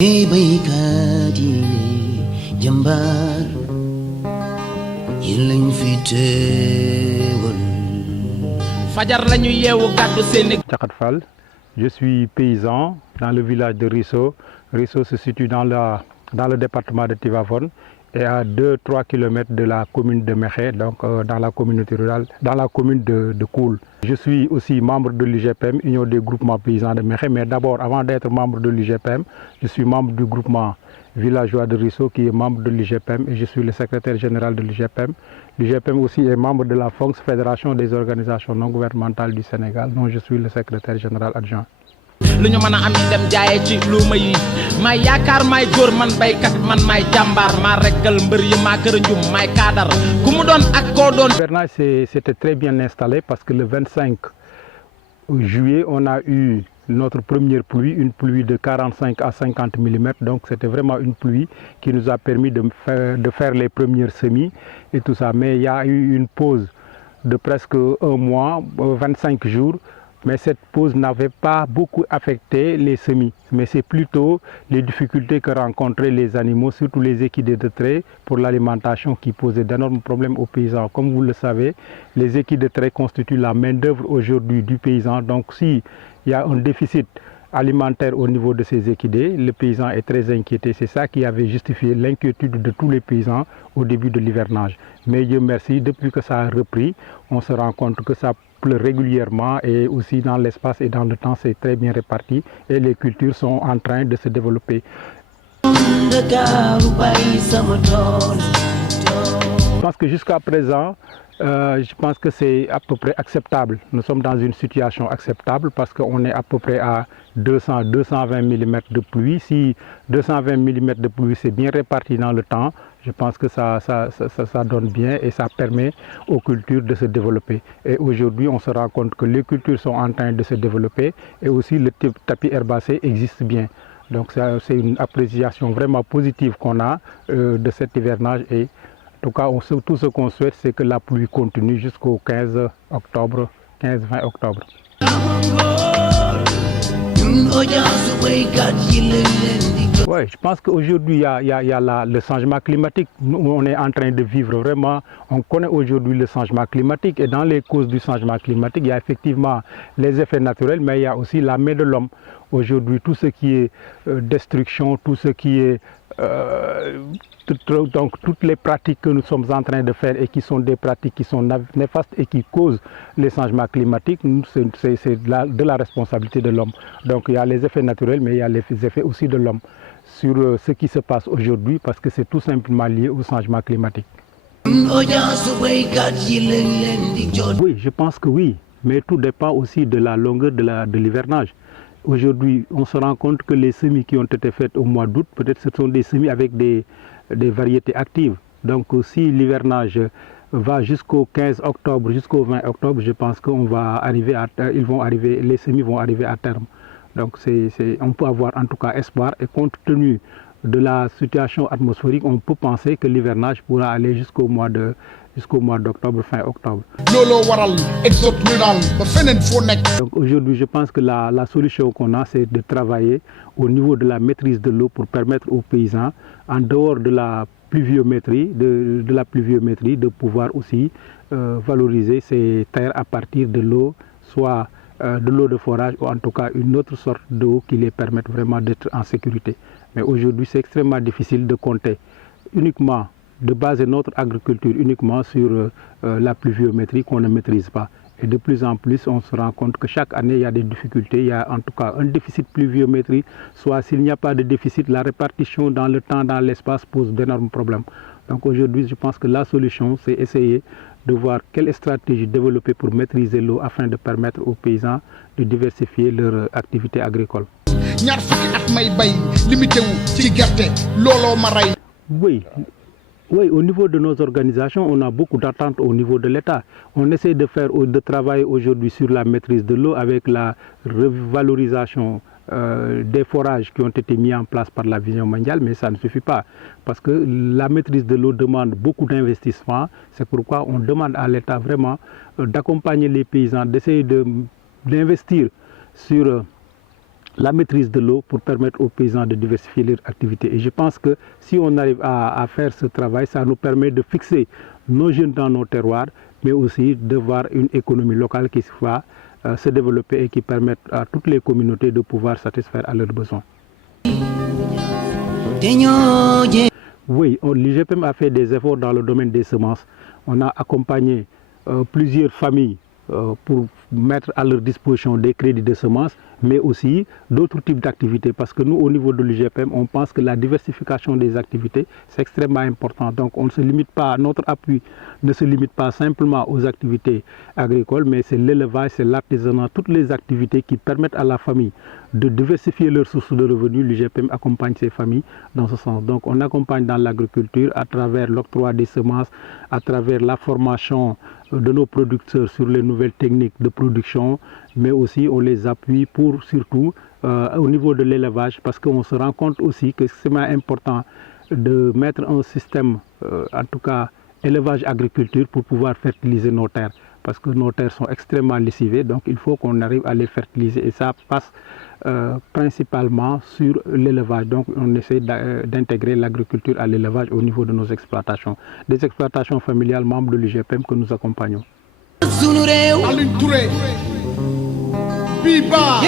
baykat yi jàmbaar yi lañ fi teewal. fajar lañu yeewu gàddu seeni. Thiakat Fall, je suis paysan dans le village de Risso. Risso se situe dans le département de Tivaouane et à 2-3 km de la commune de Mékhé, donc dans la communauté rurale, dans la commune de Koul. Je suis aussi membre de l'UGPM, Union des groupements paysans de Mékhé, mais d'abord, avant d'être membre de l'UGPM, je suis membre du groupement villageois de Risso qui est membre de l'UGPM et je suis le secrétaire général de l'UGPM. L'UGPM aussi est membre de la FONGS, Fédération des organisations non gouvernementales du Sénégal, dont je suis le secrétaire général adjoint. lu ñu mën a am yi dem jaayee ci luuma yi may yaakaar may góor man baykat man may jàmbaar maa reggal mbër yi maa kër njum may kaadar ku mu doon ak koo doon. L'hivernage c'était très bien installé parce que le 25 juillet on a eu notre première pluie, une pluie de 45 à 50 mm, donc c'était vraiment une pluie qui nous a permis de faire les premières semis et tout ça, mais il y a eu une pause de presque un mois, 25 jours. Mais cette pause n'avait pas beaucoup affecté les semis, mais c'est plutôt les difficultés que rencontraient les animaux, surtout les équidés de trait pour l'alimentation qui posaient d'énormes problèmes aux paysans. Comme vous le savez, les équidés de trait constituent la main-d'œuvre aujourd'hui du paysan. Donc s'il y a un déficit alimentaire au niveau de ces équidés, le paysan est très inquiété. C'est ça qui avait justifié l'inquiétude de tous les paysans au début de l'hivernage. Mais Dieu merci, depuis que ça a repris, on se rend compte que ça pleut régulièrement et aussi dans l'espace et dans le temps c'est très bien réparti et les cultures sont en train de se développer. Je pense que jusqu'à présent, je pense que c'est à peu près acceptable. Nous sommes dans une situation acceptable parce qu'on est à peu près à 200-220 mm de pluie. Si 220 mm de pluie c'est bien réparti dans le temps, je pense que ça donne bien et ça permet aux cultures de se développer. Et aujourd'hui, on se rend compte que les cultures sont en train de se développer et aussi le tapis herbacé existe bien. Donc c'est une appréciation vraiment positive qu'on a de cet hivernage et en tout cas, tout ce qu'on souhaite, c'est que la pluie continue jusqu'au 15 octobre, 15-20 octobre. Oui, je pense qu'aujourd'hui, il y a le changement climatique. Nous, on est en train de vivre vraiment, on connaît aujourd'hui le changement climatique et dans les causes du changement climatique, il y a effectivement les effets naturels, mais il y a aussi la main de l'homme. Aujourd'hui, tout ce qui est destruction, tout ce qui est... donc toutes les pratiques que nous sommes en train de faire et qui sont des pratiques qui sont néfastes et qui causent les changements climatiques, c'est de la responsabilité de l'homme. Donc il y a les effets naturels, mais il y a les effets aussi de l'homme sur ce qui se passe aujourd'hui parce que c'est tout simplement lié au changement climatique. Oui, je pense que oui, mais tout dépend aussi de la longueur de l'hivernage. Aujourd'hui, on se rend compte que les semis qui ont été faits au mois d'août, peut-être ce sont des semis avec des variétés actives. Donc si l'hivernage va jusqu'au 15 octobre, jusqu'au 20 octobre, je pense qu'on va arriver les semis vont arriver à terme. Donc on peut avoir en tout cas espoir et compte tenu de la situation atmosphérique, on peut penser que l'hivernage pourra aller jusqu'au mois d'octobre, fin octobre. Donc aujourd'hui, je pense que la solution qu'on a, c'est de travailler au niveau de la maîtrise de l'eau pour permettre aux paysans, en dehors de la pluviométrie, de pouvoir aussi valoriser ces terres à partir de l'eau, soit de l'eau de forage ou en tout cas une autre sorte d'eau qui les permette vraiment d'être en sécurité. Mais aujourd'hui, c'est extrêmement difficile de compter uniquement, de baser notre agriculture uniquement sur la pluviométrie qu'on ne maîtrise pas. Et de plus en plus, on se rend compte que chaque année, il y a des difficultés. Il y a en tout cas un déficit pluviométrie. Soit s'il n'y a pas de déficit, la répartition dans le temps, dans l'espace pose d'énormes problèmes. Donc aujourd'hui, je pense que la solution, c'est essayer de voir quelle stratégie développer pour maîtriser l'eau afin de permettre aux paysans de diversifier leur activité agricole. Oui, au niveau de nos organisations, on a beaucoup d'attentes au niveau de l'État. On essaie de travailler aujourd'hui sur la maîtrise de l'eau avec la revalorisation des forages qui ont été mis en place par la Vision mondiale, mais ça ne suffit pas parce que la maîtrise de l'eau demande beaucoup d'investissement. C'est pourquoi on demande à l'État vraiment d'accompagner les paysans, d'essayer d'investir sur la maîtrise de l'eau pour permettre aux paysans de diversifier leurs activités. Et je pense que si on arrive à faire ce travail, ça nous permet de fixer nos jeunes dans nos terroirs, mais aussi de voir une économie locale qui va se développer et qui permette à toutes les communautés de pouvoir satisfaire à leurs besoins. Oui, l'UGPM a fait des efforts dans le domaine des semences. On a accompagné plusieurs familles pour mettre à leur disposition des crédits de semences, mais aussi d'autres types d'activités. Parce que nous, au niveau de l'UGPM, on pense que la diversification des activités, c'est extrêmement important. Donc, on ne se limite pas, notre appui ne se limite pas simplement aux activités agricoles, mais c'est l'élevage, c'est l'artisanat, toutes les activités qui permettent à la famille de diversifier leurs sources de revenus. L'UGPM accompagne ces familles dans ce sens. Donc, on accompagne dans l'agriculture à travers l'octroi des semences, à travers la formation de nos producteurs sur les nouvelles techniques de production, mais aussi on les appuie pour surtout au niveau de l'élevage, parce qu'on se rend compte aussi que c'est important de mettre un système, en tout cas élevage agriculture, pour pouvoir fertiliser nos terres, parce que nos terres sont extrêmement lessivées, donc il faut qu'on arrive à les fertiliser, et ça passe principalement sur l'élevage. Donc on essaie d'intégrer l'agriculture à l'élevage au niveau de nos exploitations, des exploitations familiales membres de l'UGPM que nous accompagnons. Alioune Touré Biba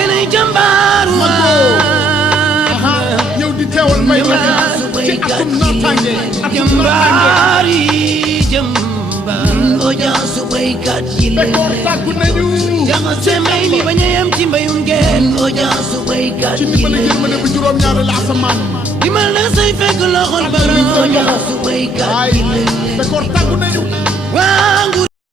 ñëw di teewal mbay mi ci atum naataange Bekkoor tàggu nañu ci ndimbal yërmande bu juróom-ñaareelu asamaan ay Bekkoor tàggu nañu